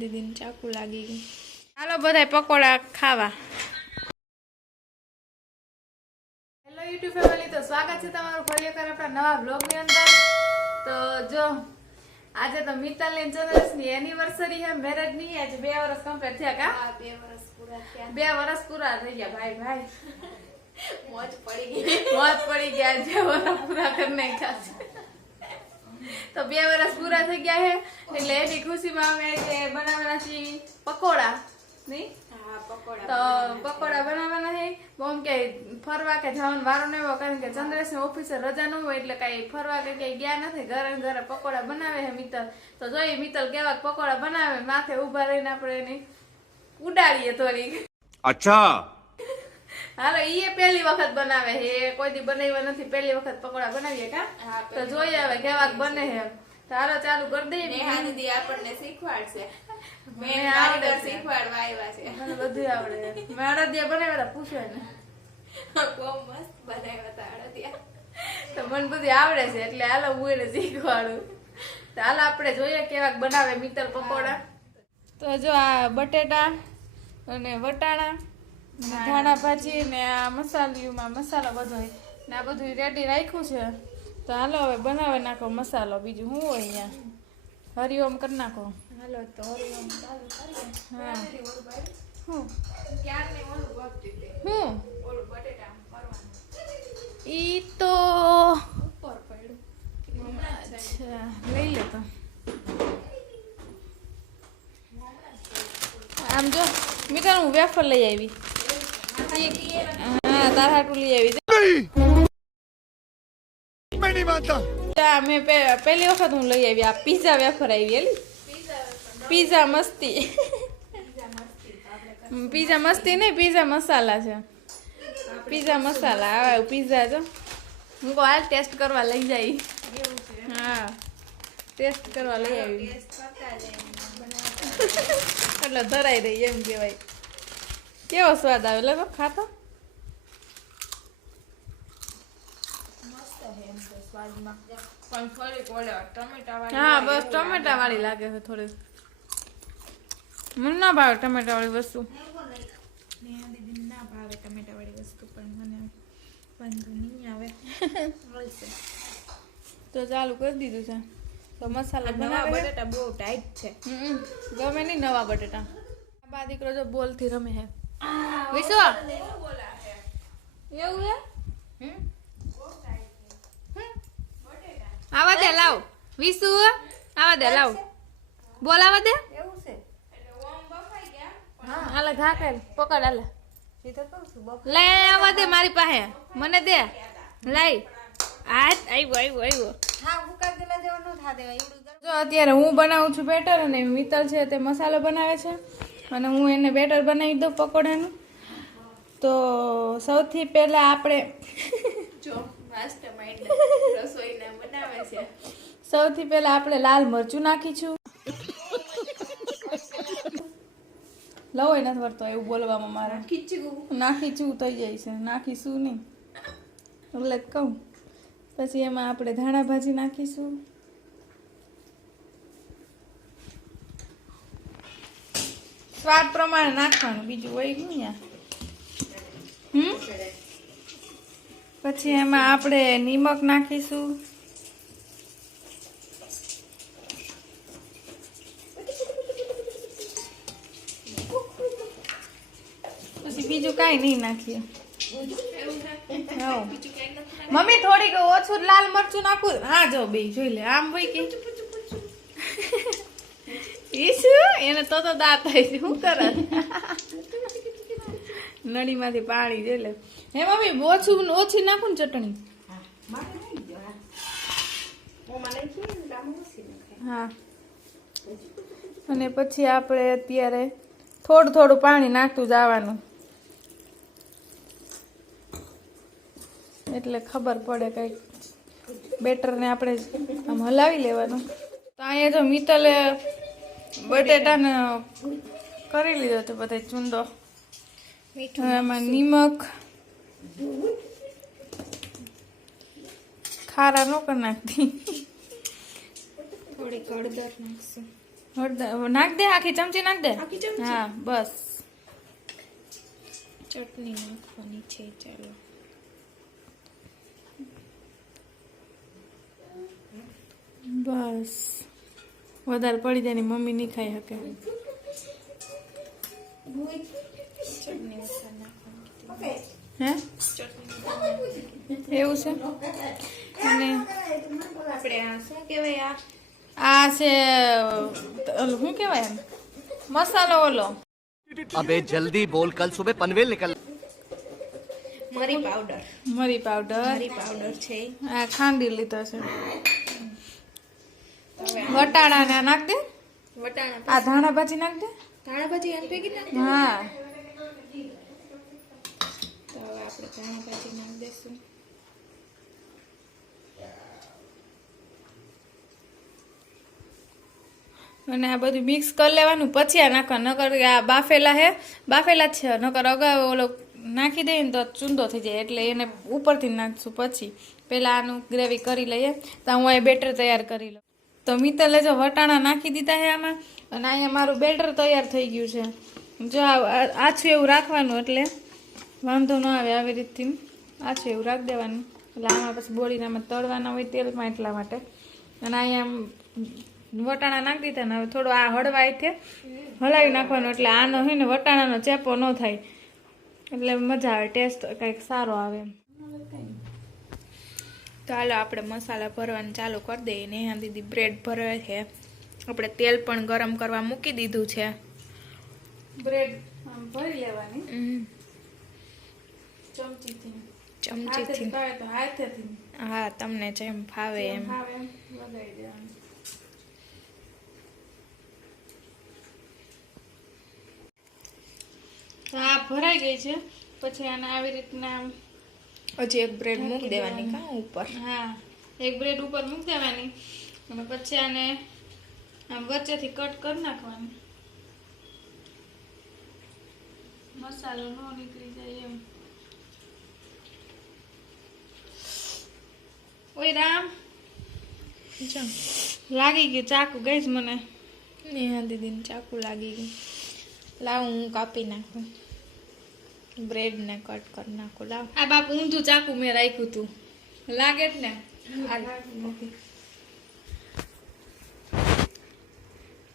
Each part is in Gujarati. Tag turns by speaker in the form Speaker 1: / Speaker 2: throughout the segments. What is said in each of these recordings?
Speaker 1: દીદીને ચાકુ લાગી ગયું. ચાલો બધા પકોડા ખાવા. હેલો યુટ્યુબ ફેમિલી તો સ્વાગત છે તમારું ફરી એકવાર આપણા નવા બ્લોગની અંદર. તો જો આજે તો મિત્તલ ને ચંદ્રસની એનિવર્સરી છે મેરેજની. આજે બે વર્ષ કમ્પ્લીટ થયા કા?
Speaker 2: બે વર્ષ પૂરા થયા.
Speaker 1: બે વર્ષ પૂરા થઈ ગયા ભાઈ ભાઈ.
Speaker 2: મોજ પડી ગઈ.
Speaker 1: મોત પડી ગયા જે વર્ષ પૂરા કરી નાખ્યા છે. તો બે વર્ષ પૂરા થઈ ગયા છે એટલે એની ખુશીમાં અમે જે બનાવવાના છીએ પકોડા નહીં? તો પકોડા બનાવવાના છે બમ કે ફરવા કે જવાનું વારો ન આવ્યો કારણ કે ચંદ્રેશ ઓફિસે રજા ન હોય એટલે કઈ ફરવા કે ક્યાંય ગયા નથી ઘરે ઘરે પકોડા બનાવે છે મિત્તલ. તો જોઈએ મિત્તલ કેવા પકોડા બનાવે માથે ઊભા રહીને આપણે એને ઉડાડીએ થોડીક.
Speaker 3: અચ્છા.
Speaker 1: હાલો ઈ પહેલી વખત બનાવે હે કોઈ દી બનાવ્યા નથી પહેલી વખત પકોડા બનાવીએ કા? તો જોઈએ હવે કેવાક બને છે તારો ચાલુ કરી દઈએ
Speaker 2: દી આપણને શીખવાડશે. મેં
Speaker 1: આવડે
Speaker 2: શીખવાડવા આવ્યા છે.
Speaker 1: મને બધું આવડે મેં અડદિયા બનાવ્યા હતા પૂછ્યો ને
Speaker 2: બહુ મસ્ત બનાવ્યા હતા અડદિયા.
Speaker 1: તો મને બધું આવડે છે એટલે હાલો હું એને શીખવાડું. તો હાલો આપણે જોઈએ કેવાક બનાવે મિત્તલ પકોડા. તો જો આ બટેટા અને વટાણા ધાણા ભાજી ને આ મસાલિયુંમાં મસાલો બધો. ને આ બધું રેડી રાખ્યું છે. તો હાલો હવે બનાવે નાખો મસાલો. બીજું શું હોય અહીંયા? હરિઓમ કરી નાખો.
Speaker 2: હાલો તો હરિઓમ
Speaker 1: હા.
Speaker 2: હું? કરવાનું
Speaker 1: ઈ તો અચ્છા લઈ લે તો. આમ જો મીઠાનું હું વેફર લઈ આવી. હા તારા લઈ આવી મેં નહીં! માનતા પહેલી વખત હું લઈ આવી આ પીઝા વેફર આવી પીઝા મસ્તી. પીઝા મસ્તી નહીં પીઝા મસાલા છે. પીઝા મસાલા આવે પીઝા છે. હું કહું હાલ ટેસ્ટ કરવા લઈ જાય. હા ટેસ્ટ કરવા લઈ આવી. એટલે ધરાઈ રહી એમ કહેવાય. કેવો સ્વાદ આવે લગો ખાતો હા બસ ટમેટા વાળી લાગે છે થોડી મને ના ભાવે ટમેટા વાળી વસ્તુ
Speaker 2: ના ભાવે ટમેટા વાળી વસ્તુ પણ મને વાંધો નહીં આવે
Speaker 1: તો ચાલુ કરી દીધું છે તો મસાલા
Speaker 2: નવા બટેટા બહુ ટાઈટ છે
Speaker 1: ગમે નહીં નવા બટેટા બા દીકરો જો બોલથી રમે હે વિશ્વ એવું હે? આવા દે લાવ. વિશુ આવા દે લાવ. બોલાવા દે.
Speaker 2: એવું છે?
Speaker 1: હાલે ઘા કર પકડ હાલે.
Speaker 2: એ તો કહું છું બપ
Speaker 1: લે આવા દે મારી પાસે. મને દે. લઈ. આ આવ્યો આવ્યો આવ્યો
Speaker 2: હા ઉકા ગેલા જેવા ન થા દેવા
Speaker 1: જો અત્યારે હું બનાવું છું બેટર અને મિત્ર છે તે મસાલો બનાવે છે. અને હું એને બેટર બનાવી દઉં પકોડાનું. તો સૌથી પહેલા આપણે
Speaker 2: જો માસ્ટર માઇન્ડ રસોઈને બનાવે છે.
Speaker 1: સૌથી પહેલા આપણે લાલ મરચું નાખીશું. લવય નથી વળતો એવું બોલવામાં મારે.
Speaker 2: ખીચવું
Speaker 1: નાખી છું થઈ જાય છે. નાખીશું નહીં. એટલે કહું. પછી એમાં આપણે ધાણા ભાજી નાખીશું. સ્વાદ પ્રમાણે નાખવાનું. બીજું હોય શું હમ? પછી એમાં આપણે નિમક નાખીશું. પછી બીજું કાંઈ નહીં નાખીએ. મમ્મી થોડીક ઓછું લાલ મરચું નાખું. હા, જો બે, જોઈ લે. આમ હોય કે? ઈશુ એને તો તો દાંત થાય છે શું કરે? નળીમાંથી પાણી જોઈ લે હે મમ્મી, ઓછું ઓછી નાખું ને ચટણી.
Speaker 2: જો હા.
Speaker 1: અને પછી આપણે અત્યારે થોડું થોડું પાણી નાખતું જવાનું. એટલે ખબર પડે કંઈક બેટરને આપણે આમ હલાવી લેવાનું. તો અહીંયા જો મિત્તલે બટેટાને કરી લીધો તો બધે ચૂંદો. એમાં નિમક ખારા નો કરી નાખતી.
Speaker 2: થોડીક હળદર નાખશું.
Speaker 1: હળદર નાખ દે આખી ચમચી નાખ દે?
Speaker 2: આખી ચમચી?
Speaker 1: હા બસ.
Speaker 2: ચટણી નાખવાની છે ચાલો.
Speaker 1: બસ. વધારે પડી જાય મમ્મી નહીં ખાઈ શકે. હે? એવું છે? અને
Speaker 2: આ
Speaker 1: છે શું કહેવાય એમ? મસાલો ઓલો.
Speaker 4: અબે જલ્દી બોલ કલ સુબે પનવેલ નીકળ.
Speaker 2: મરી પાવડર.
Speaker 1: મરી પાવડર.
Speaker 2: પાવડર છે
Speaker 1: આ ખાંડી લીધો છે. વટાણા ને નાખ દે.
Speaker 2: વટાણા
Speaker 1: આ ધાણા ભાજી નાખ દે.
Speaker 2: ધાણા ભાજી એમ ભેગી નાખ
Speaker 1: હા.
Speaker 2: તો હવે આપણે ધાણા ભાજી નાખ દેશું.
Speaker 1: અને આ બધું મિક્સ કરી લેવાનું પછી આ નાખવા નકર આ બાફેલા હે બાફેલા જ છે. નકર અગાઉ ઓલો નાખી દઈએ ને તો ચૂંદો થઈ જાય. એટલે એને ઉપરથી નાખશું પછી. પહેલાં આનું ગ્રેવી કરી લઈએ. તો હું એ બેટર તૈયાર કરી લઉં. તો મિત્તલે જો વટાણા નાખી દીધા છે આમાં. અને અહીંયા મારું બેટર તૈયાર થઈ ગયું છે. જો આછું એવું રાખવાનું એટલે વાંધો ન આવે આવી રીતથી. આછું એવું રાખી દેવાનું. એટલે આમાં પછી બોળીને આમાં તળવાના હોય તેલમાં એટલા માટે. અને અહીંયા વટાણા નાખી દીધા ને હવે થોડો આ હળવાય છે હલાવી નાખવાનો એટલે આનો હોય ને વટાણાનો ચેપો ન થાય. એટલે મજા આવે, ટેસ્ટ કંઈક સારો આવે એમ.
Speaker 2: તો હાલો આપણે મસાલા ભરવાનું ચાલુ કરી દઈએ ને અહીંયા દીદી બ્રેડ ભરે છે. આપણે તેલ પણ ગરમ કરવા મૂકી દીધું છે.
Speaker 1: બ્રેડ ભરી લેવાની. ચમચીથી.
Speaker 2: ચમચીથી. હા તમને જેમ ફાવે એમ.
Speaker 1: હા લગાવી દેવાનું. આ ભરાઈ ગઈ છે. પછી આને આવી રીતના
Speaker 2: હજી એક બ્રેડ મૂકી દેવાની કા ઉપર?
Speaker 1: હા એક બ્રેડ ઉપર મૂકી દેવાની. અને પછી આને આમ વચ્ચેથી કટ કરી નાખવાની. મસાલો ન નીકળી જાય એમ. ઓય રામ. લાગી ગયું ચાકુ ગઈશ મને.
Speaker 2: નેહા દીદીને ચાકુ લાગી ગયું લાવ હું કાપી નાખું. બ્રેડને કટ કરી નાખું. લાવ.
Speaker 1: આ બાપ ઊંધું ચાકુ મેં રાખ્યું તું. લાગે જ ને?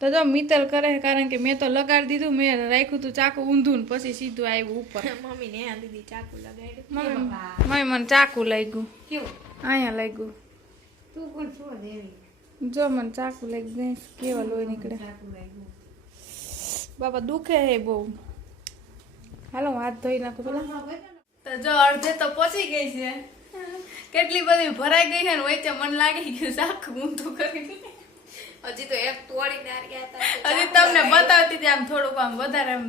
Speaker 1: તો જો મિતલ કરે કારણ કે મેં તો લગાડી દીધું મેં રાખ્યું તું ચાકુ ઊંધું ને પછી સીધું આવ્યું ઉપર.
Speaker 2: મમ્મી નેહા દીધી ચાકુ લગાડ્યું
Speaker 1: મમ્મી મમ્મી મને ચાકુ લાગ્યું. અહીંયા લાગ્યું. જો મને ચાકુ લાગી ગઈ કેવા લોહી નીકળે. બાપા દુખે હે બહુ. હાલો હાથ ધોઈ નાખું પેલા. તો જો અડધે તો પહોંચી ગઈ છે. કેટલી બધી ભરાઈ ગઈ છે ને વચ્ચે મને લાગી ગયું ચાકુ ઊંધું કરી
Speaker 2: હજી તો એક તોડી ના હતા
Speaker 1: હજી તમને બતાવતી હતી આમ થોડુંક આમ વધારે આમ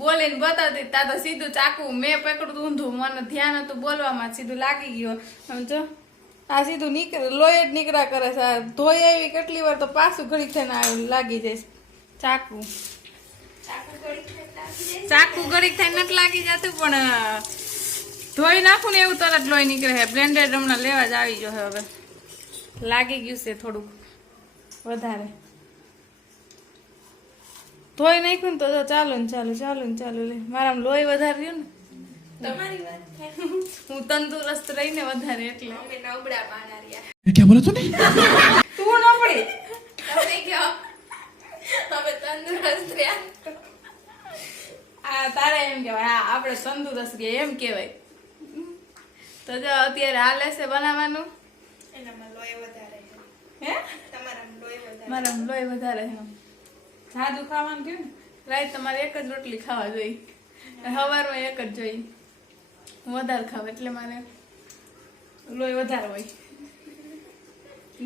Speaker 1: બોલીને બતાવતી તા તો સીધું ચાકુ મેં પકડતું ઊંધું મને ધ્યાન હતું બોલવામાં સીધું લાગી ગયો. સમજો જો. આ સીધું નીકળે લોહી જ નીકળ્યા કરે છે. આ ધોઈ આવી કેટલી વાર તો પાછું ઘડીક થઈને આવ્યું લાગી જાય ચાકુ. ચાકુ ચાકુ ઘડીક થાય નથી લાગી જતું પણ ધોઈ નાખું ને એવું તરત લોહી નીકળે છે. બ્લેન્ડેડ હમણાં લેવા જ આવી ગયો હવે. લાગી ગયું છે થોડુંક વધારે. ધોઈ નાખ્યું ને તો ચાલુ ને ચાલુ ચાલુ ને ચાલુ લે. મારા લોહી વધારે રહ્યું ને. હું તંદુરસ્ત રહીને વધારે એટલે.
Speaker 2: નબળા
Speaker 3: પાણા ક્યાં બોલો
Speaker 1: તું તું નબળી?
Speaker 2: તમે તંદુરસ્ત રહ્યા.
Speaker 1: આ તારે એમ કહેવાય હા આપણે તંદુરસ્ત ગઈ એમ કહેવાય. તો જો અત્યારે હાલે છે બનાવવાનું? મારા લોહી વધારે છે. જાદુ ખાવાનું થયું ને? રાત તમારે એક જ રોટલી ખાવા જોઈએ સવારમાં એક જ જોઈએ વધારે ખાવ એટલે મારે લોહી વધારે હોય.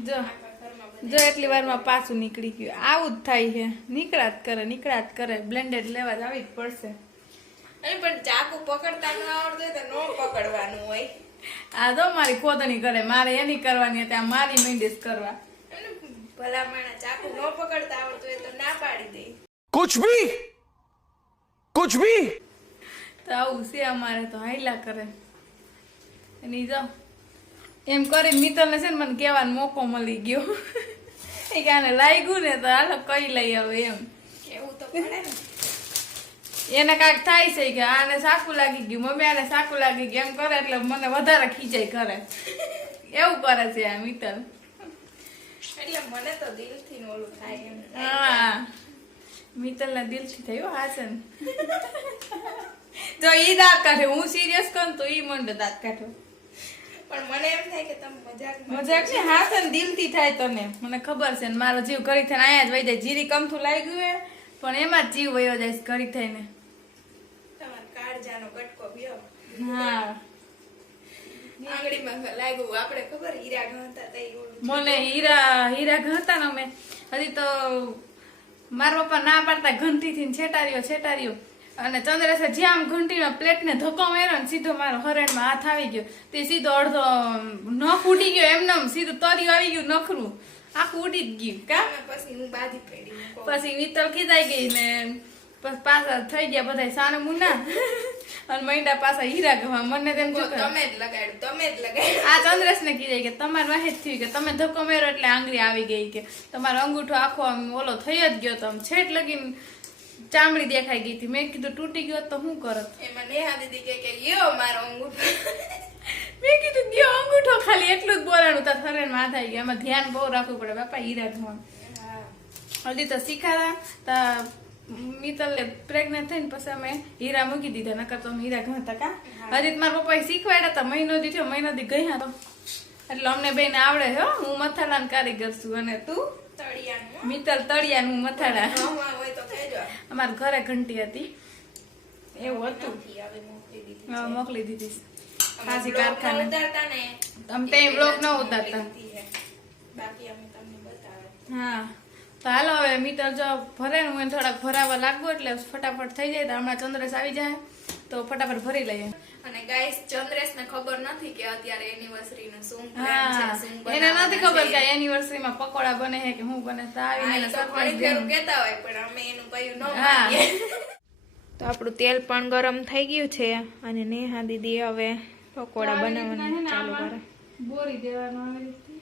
Speaker 1: જો. જો એટલી વારમાં પાછું નીકળી ગયું. આવું જ થાય છે. નીકળાત કરે નીકળાત કરે. બ્લેન્ડેડ લેવા જ આવી જ પડશે.
Speaker 2: અને પણ ચાકુ પકડતા ન આવડતું હોય તો ન પકડવાનું હોય.
Speaker 1: આ તો મારી કોદણી કરે. મારે એની કરવાની હતી. આ મારી મેંડીસ કરવા.
Speaker 2: ભલા માણા ચાકુ ન પકડતા આવડતું હોય તો ના પાડી દે.
Speaker 3: કુછ ભી કુછ ભી
Speaker 1: તો આવું છે અમારે તો. હાઈલા કરે. એની જાઓ એમ કરી મિત્રને છે ને મને કહેવાનો મોકો મળી ગયો. એ કે આને લાગ્યું ને તો હાલો કઈ લઈ આવે એમ.
Speaker 2: કેવું તો પડે
Speaker 1: એને કાંઈક થાય છે કે આને સાકું લાગી ગયું મમ્મી આને સાકું લાગી ગયું એમ કરે એટલે મને વધારે ખીચાય કરે એવું કરે છે આ મિત્ર
Speaker 2: એટલે મને તો દિલથી ઓલું થાય એમ.
Speaker 1: હા. મિત્તલના દિલથી થયું હાસન તો ઈ દાંત કાઢે. હું સિરિયસ કરું તો ઈ મંડ દાંત કાઢો.
Speaker 2: પણ મને એમ થાય કે તમે મજાક
Speaker 1: મજાક છે? હા હાસન દિલથી થાય તને. મને ખબર છે ને મારો જીવ ઘરી થઈને આયા જ વહી જાય. જીરી કમથું લાગ્યું હે પણ એમાં જ જીવ વયો જાય ઘરી થઈને.
Speaker 2: તમારા કાળજાનો કટકો બ્યો
Speaker 1: હા.
Speaker 2: આંગળીમાં લાગ્યું આપણે ખબર હીરા
Speaker 1: મને હીરા હીરા ઘતા ને અમે. હજી તો મારા પપ્પા ના પાડતા ઘંટીથી છેટાર્યો છેટાર્યો. અને ચંદ્રસે જ્યાં આમ ઘંટીમાં પ્લેટને ધક્કો માર્યો ને સીધો મારો હરણમાં હાથ આવી ગયો. તે સીધો અડધો ન ફૂટી ગયો એમને એમ સીધું તરી આવી ગયું નખરું. આખું ઉડી જ ગયું કા?
Speaker 2: પછી હું બાધી પડી
Speaker 1: પછી વિતલ ખીજાઈ ગઈ ને પછી પાછા થઈ ગયા બધા સાને મુના. અને મૈંડા પાછા હીરા ગવા મને તેમ જો
Speaker 2: તમે જ લગાડ્યું તમે જ લગાડ્યું.
Speaker 1: આ ચંદ્રસ ને કીધે કે તમારે વાહે જ થયું કે તમે ધક્કો મેરો એટલે આંગળી આવી ગઈ કે તમારો અંગૂઠો આખો આમ ઓલો થઈ જ ગયો તો આમ છેટ લગીને ચામડી દેખાઈ ગઈ હતી. મેં કીધું તૂટી ગયો તો શું કરત
Speaker 2: એમાં નેહા દીદી કે ગયો મારો અંગૂઠો.
Speaker 1: મેં કીધું ગયો અંગૂઠો ખાલી. એટલું જ બોલાણું તાર થરે માથા ગયું. એમાં ધ્યાન બહુ રાખવું પડે. બાપા હીરા ધોવાનું.
Speaker 2: હા.
Speaker 1: હજી તો શીખાડા તો મિત્તલ પ્રેગ્નેન્ટ થઈને પછી અમે હીરા મૂકી દીધા. નકર તો અમે હીરા ઘણતા કા? હજી મારા પપ્પાએ શીખવાડ્યા તા. મહિનો દી થયો મહિનો દી ગયા તો. એટલે અમને બેને આવડે હો. હું મથાળાન કારીગર છું. અને તું? તળિયા
Speaker 2: મિતલ તળિયા હું મથાળા
Speaker 1: અમારા ઘરે ઘંટી હતી. એવું હતું.
Speaker 2: મોકલી દીધી
Speaker 1: ખાસી કારખાને.
Speaker 2: ન
Speaker 1: અમે તે બ્લોગ ન ઉતારતા. હા. તો હાલો હવે મીટર જો ભરે હું થોડાક ભરાવા લાગુ એટલે ફટાફટ થઈ જાય તો હમણાં ચંદ્રેશ આવી જાય. તો ફટાફટ ભરી લઈએ.
Speaker 2: અને ગાઈસ ચંદ્રેશ ને ખબર નથી કે અત્યારે એનિવર્સરી નું શું પ્લાન છે શું
Speaker 1: એને નથી ખબર કે એનિવર્સરી માં પકોડા બને છે કે હું બને તો આવીને
Speaker 2: સરપ્રાઈઝ
Speaker 1: દેવું.
Speaker 2: કહેતા હોય પણ અમે એનું કયું ન. માનીએ.
Speaker 5: તો આપણું તેલ પણ ગરમ થઈ ગયું છે અને નેહા દીદી હવે પકોડા બનાવવાનું ચાલુ કરે.
Speaker 1: બોરી દેવાનું આવી રીતે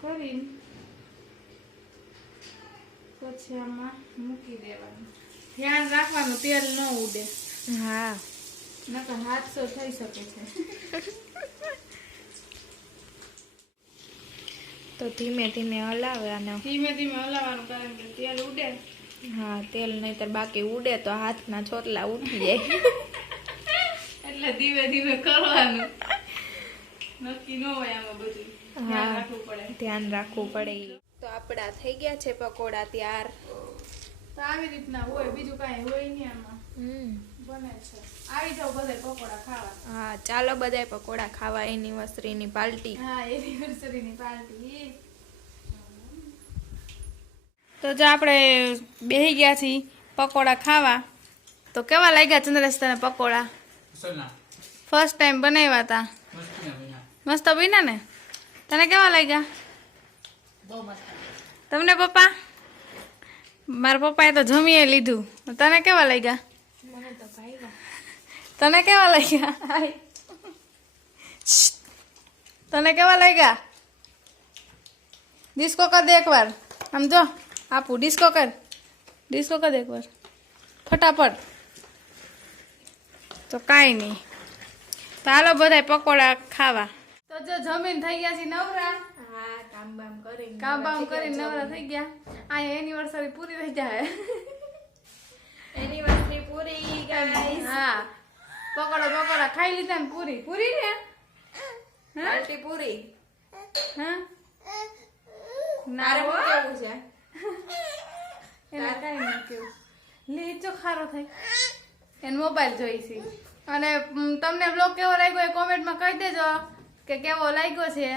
Speaker 1: કરીને પછી આમાં મૂકી દેવાનું. ધ્યાન રાખવાનું તેલ ન ઉડે.
Speaker 5: હા.
Speaker 1: નકર હાથસો થઈ શકે છે.
Speaker 5: તો ધીમે ધીમે હલાવે અને
Speaker 1: ધીમે ધીમે હલાવવાનું કારણ કે તેલ ઉડે.
Speaker 5: હા તેલ નહીતર બાકી ઉડે તો હાથના છોટલા ઉઠી જાય.
Speaker 1: એટલે ધીમે ધીમે કરવાનું. નક્કી ન હોય આમાં બધું. ધ્યાન. રાખવું પડે.
Speaker 5: ધ્યાન રાખવું પડે.
Speaker 2: તો આપડા થઈ ગયા છે પકોડા ત્યાર.
Speaker 1: તો આવી રીતના હોય બીજું કાંઈ હોય નહીં આમાં.
Speaker 5: હમ.
Speaker 1: બને છે. આવી જાવ બધા પકોડા ખાવા.
Speaker 5: હા ચાલો બધાય પકોડા ખાવા એનિવર્સરીની પાર્ટી.
Speaker 1: હા એનિવર્સરીની પાર્ટી.
Speaker 2: તો જો આપણે બેહી ગયા છીએ પકોડા ખાવા. તો કેવા લાગ્યા ચંદ્રેશ તને પકોડા? ફર્સ્ટ ટાઈમ બનાવ્યા હતા મસ્ત બન્યા ને? તને કેવા લાગ્યા? તમને પપ્પા? મારા પપ્પાએ તો જમીએ લીધું. તને કેવા લાગ્યા? તને કેવા લાગ્યા. તને કેવા લાગ્યા? ડિસ્કો કર દે એકવાર. આમ જો આપું ડિસ્કો કર. ડિસ્કો કર દે એકવાર. ફટાફટ. તો કાંઈ નહીં. તો હાલો બધાય પકોડા ખાવા.
Speaker 1: તો જો જમીન થઈ ગયા છે નવરા.
Speaker 2: હા કામ બામ કરીને
Speaker 1: કામ બામ કરીને નવરા થઈ ગયા. આ એનિવર્સરી પૂરી થઈ જાય
Speaker 2: એનિવર્સરી પૂરી ગાઈસ
Speaker 1: હા પકોડા પકોડા ખાઈ લીધા ને પૂરી. પૂરી ને
Speaker 2: પાર્ટી પૂરી.
Speaker 1: હા? ના હો.
Speaker 2: કેવું છે?
Speaker 1: એને કઈ ન કેવું. લે જો ખારો થાય. એને મોબાઈલ જોઈ છે. અને તમને બ્લોગ કેવો લાગ્યો એ કોમેન્ટમાં કહી દેજો કે કેવો લાગ્યો છે.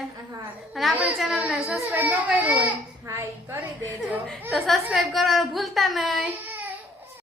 Speaker 1: અને આપણી ચેનલને સબસ્ક્રાઇબ ન કર્યું હોય.
Speaker 2: હા એ કરી દેજો.
Speaker 1: તો સબસ્ક્રાઇબ કરવાનું ભૂલતા નહીં.